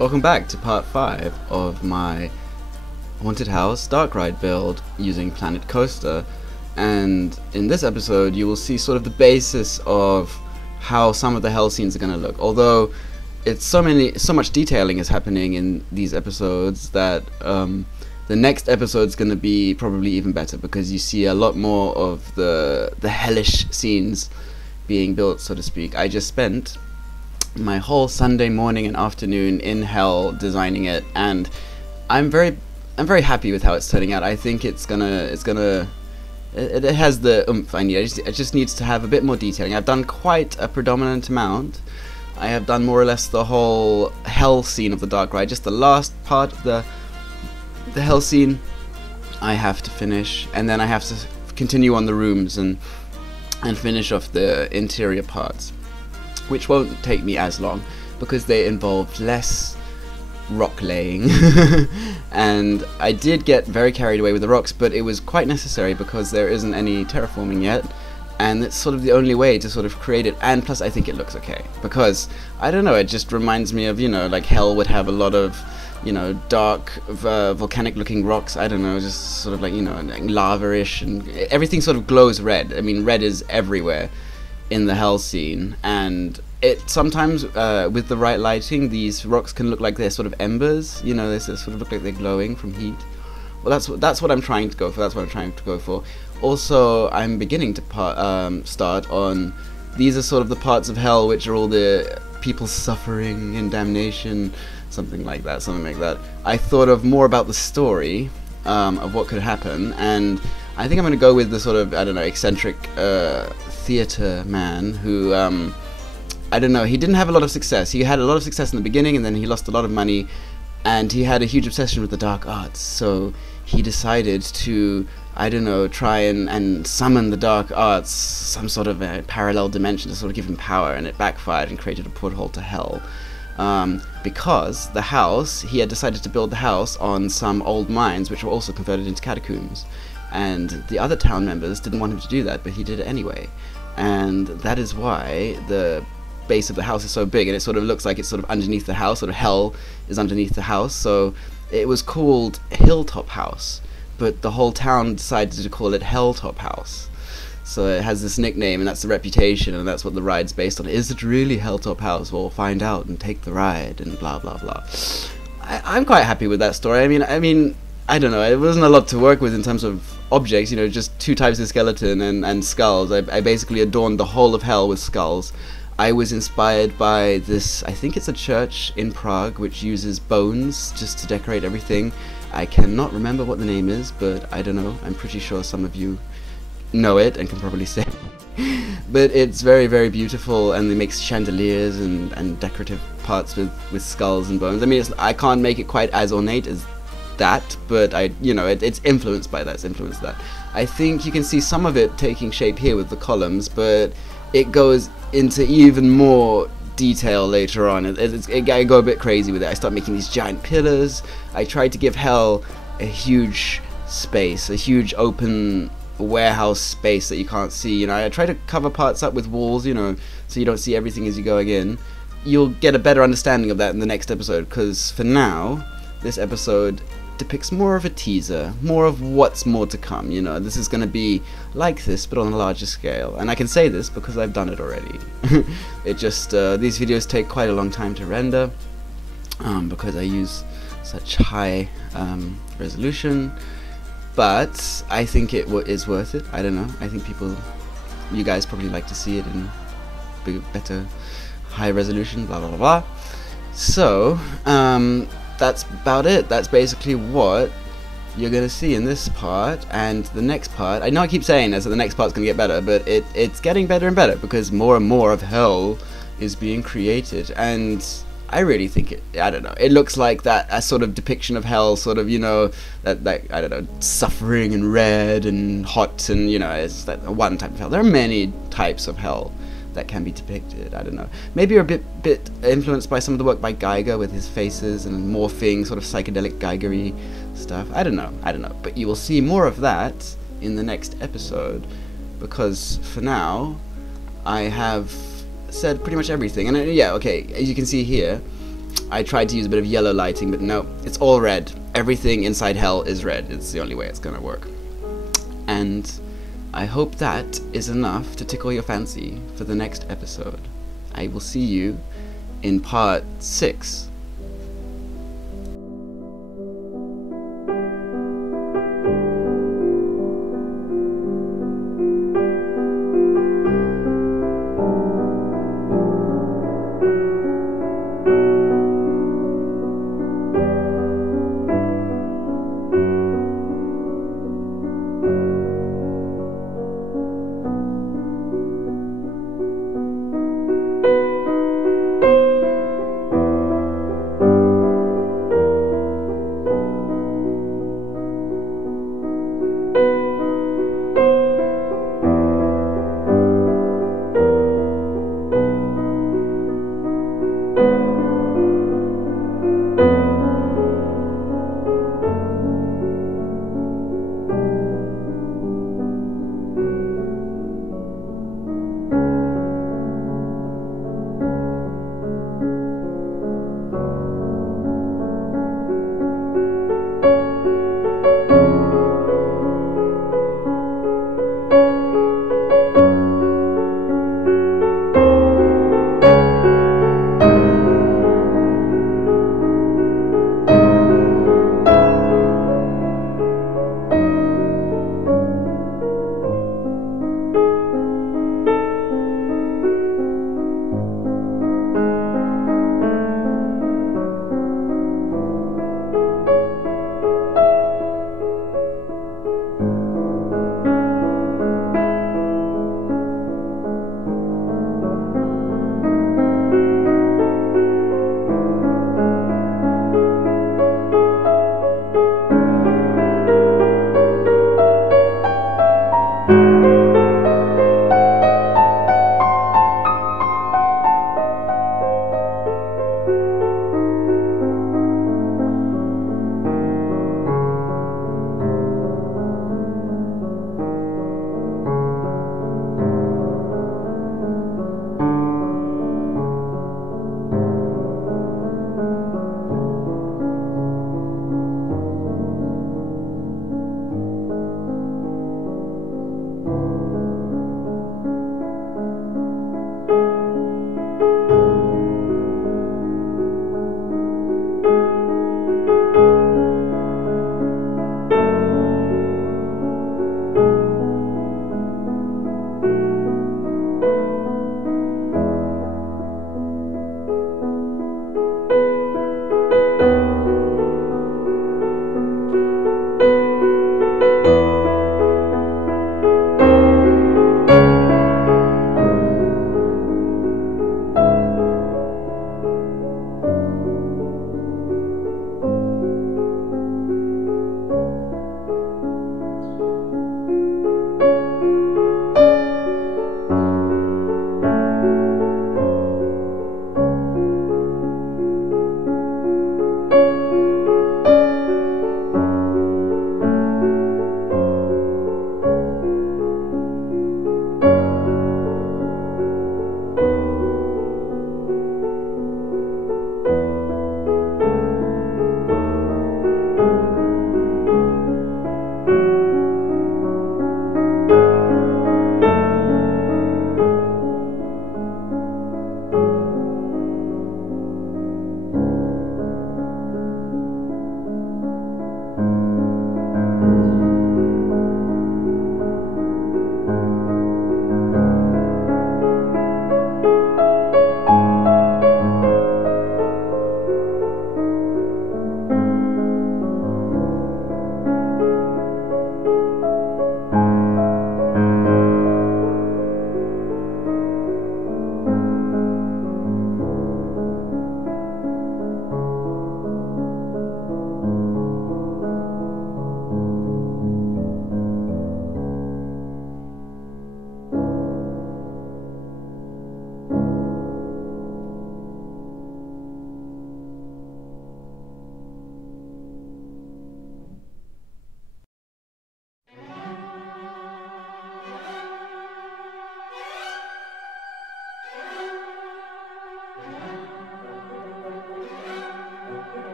Welcome back to part 5 of my Haunted House Dark Ride build using Planet Coaster, and in this episode you will see sort of the basis of how some of the hell scenes are going to look, although it's so much detailing is happening in these episodes that the next episode's going to be probably even better, because you see a lot more of the hellish scenes being built, so to speak. I just spent my whole Sunday morning and afternoon in hell designing it, and I'm very happy with how it's turning out. I think it has the oomph I need. It just needs to have a bit more detailing. I've done quite a predominant amount. I have done more or less the whole hell scene of the Dark Ride. Just the last part of the hell scene I have to finish, and then I have to continue on the rooms and finish off the interior parts, which won't take me as long because they involve less rock laying. And I did get very carried away with the rocks, but it was quite necessary because there isn't any terraforming yet, and it's sort of the only way to sort of create it. And plus I think it looks okay, because I don't know, it just reminds me of, you know, like hell would have a lot of, you know, dark volcanic looking rocks. I don't know, just sort of like, you know, like lava-ish, and everything sort of glows red. I mean, red is everywhere in the hell scene, and it sometimes with the right lighting these rocks can look like they're sort of embers, you know, they sort of look like they're glowing from heat. Well, that's what I'm trying to go for. Also, I'm beginning to start on, these are sort of the parts of hell which are all the people suffering and damnation, something like that. I thought of more about the story of what could happen, and I think I'm going to go with the sort of, I don't know, eccentric theatre man who, I don't know, he didn't have a lot of success. He had a lot of success in the beginning, and then he lost a lot of money, and he had a huge obsession with the dark arts, so he decided to, I don't know, try and summon the dark arts, some sort of a parallel dimension to sort of give him power, and it backfired and created a porthole to hell. Because the house, he had decided to build the house on some old mines which were also converted into catacombs, and the other town members didn't want him to do that, but he did it anyway, and that is why the base of the house is so big, and it sort of looks like it's sort of underneath the house, sort of hell is underneath the house. So it was called Hilltop House, but the whole town decided to call it Helltop House. So it has this nickname, and that's the reputation, and that's what the ride's based on. Is it really Helltop House? Well, find out and take the ride, and blah blah blah. I'm quite happy with that story. I mean, I don't know, it wasn't a lot to work with in terms of objects, you know, just two types of skeleton and skulls. I basically adorned the whole of hell with skulls. I was inspired by this, I think it's a church in Prague which uses bones just to decorate everything. I cannot remember what the name is, but I don't know, I'm pretty sure some of you know it and can probably say. But it's very, very beautiful, and they make chandeliers and decorative parts with skulls and bones. I mean, I can't make it quite as ornate as that, but it's influenced by that. I think you can see some of it taking shape here with the columns, but it goes into even more detail later on. I go a bit crazy with it. I start making these giant pillars. I tried to give hell a huge space, a huge open warehouse space that you can't see. You know, I try to cover parts up with walls, you know, so you don't see everything as you're going in. You'll get a better understanding of that in the next episode, because for now, this episode depicts more of a teaser, more of what's more to come. You know, this is going to be like this, but on a larger scale, and I can say this because I've done it already. It just, these videos take quite a long time to render, because I use such high resolution, but I think it is worth it. I don't know, I think you guys probably like to see it in better high resolution, blah blah blah blah. So, that's about it. That's basically what you're going to see in this part, and the next part, I know I keep saying this, that the next part's going to get better, but it's getting better and better, because more and more of hell is being created, and I really think I don't know, it looks like a sort of depiction of hell, sort of, you know, that I don't know, suffering and red and hot, and, you know, it's that one type of hell. There are many types of hell that can be depicted. I don't know, maybe you're a bit influenced by some of the work by Geiger with his faces and morphing, sort of psychedelic Geigery stuff. I don't know, but you will see more of that in the next episode, because for now I have said pretty much everything. And yeah, okay, as you can see here, I tried to use a bit of yellow lighting, but no, it's all red. Everything inside hell is red. It's the only way it's gonna work. And I hope that is enough to tickle your fancy for the next episode. I will see you in part 6.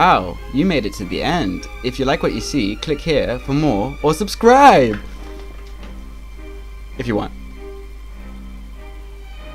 Wow, you made it to the end. If you like what you see, click here for more or subscribe if you want.